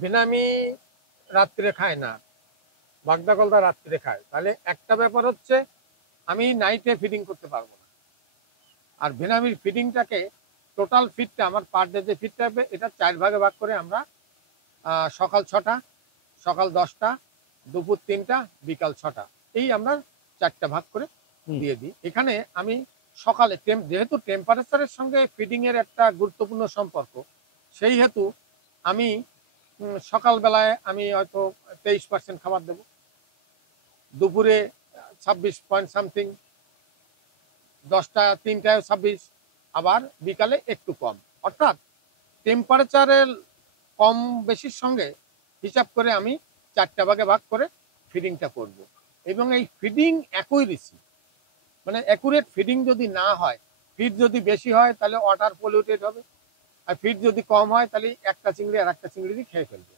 বেনামি রাত্রে খায় না, বাগদা গলদা রাত্রে খায়, তাহলে একটা ব্যাপার হচ্ছে আমি নাইটে ফিডিং করতে পারবো না। আর বেনামির ফিডিংটাকে টোটাল ফিডটা আমার পার ডে যে ফিড থাকবে এটা 4 ভাগে ভাগ করে আমরা সকাল 6টা, সকাল 10টা, দুপুর 3টা, বিকাল 6টা, এই আমরা 4টা ভাগ করে দিয়ে দিই। এখানে আমি সকালে যেহেতু টেম্পারেচারের সঙ্গে ফিডিং এর একটা গুরুত্বপূর্ণ সম্পর্ক, সেই হেতু আমি সকালবেলায় আমি হয়তো 23% খাবার দেব, দুপুরে 26 পয়েন্ট সামথিং, 10টা 3টায় 26, আবার বিকালে একটু কম। অর্থাৎ টেম্পারেচারের কম বেশির সঙ্গে হিসাব করে আমি 4টা ভাগে ভাগ করে ফিডিংটা করব। এবং এই ফিডিং অ্যাকুরেসি, মানে অ্যাকুরেট ফিডিং যদি না হয়, ফিড যদি বেশি হয় তাহলে ওয়াটার পলিউটেড হবে, আর ফিড যদি কম হয় তাহলে একটা চিংড়ি আর একটা চিংড়ি খেয়ে ফেলবে।